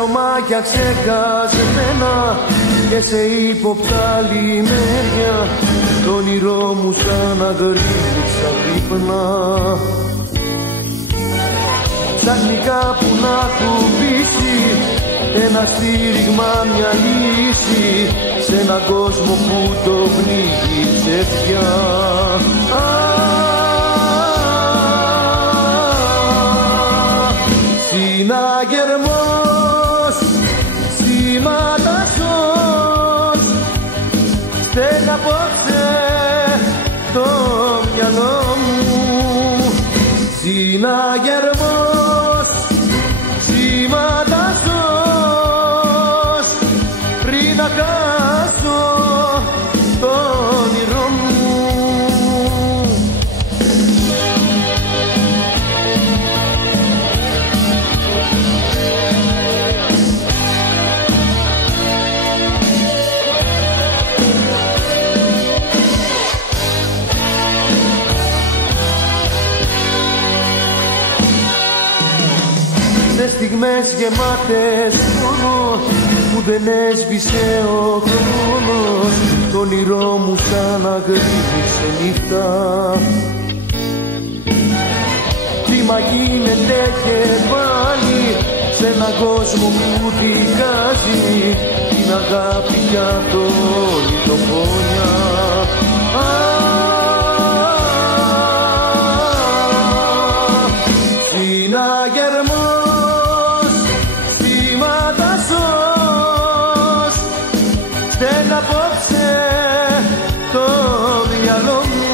δρομάκια ξεχασμένα και σε ύποπτα λιμέρια, το όνειρό μου σαν αγρίμησα δείπνα. Ψάχνει κάπου να κουμπίσει ένα στήριγμα, μια λύση σε έναν κόσμο που το πνίγει ψεύτια. Συναγερμός, σήματασος, στέλνει απόψε το μυαλό μου. Συναγερμός, σήματασος, πριν να χάσω το όνειρό μου. Στιγμές γεμάτες πόνο που δεν έσβησε ο χρόνος, το όνειρό μου σαν αγρίμησε νύχτα. Κύμα γίνεται και πάλι σε έναν κόσμο που δικάζει την αγάπη για το λιτοφόνια. Συναγερμός, σήματασος, στέλνει απόψε το μυαλό μου.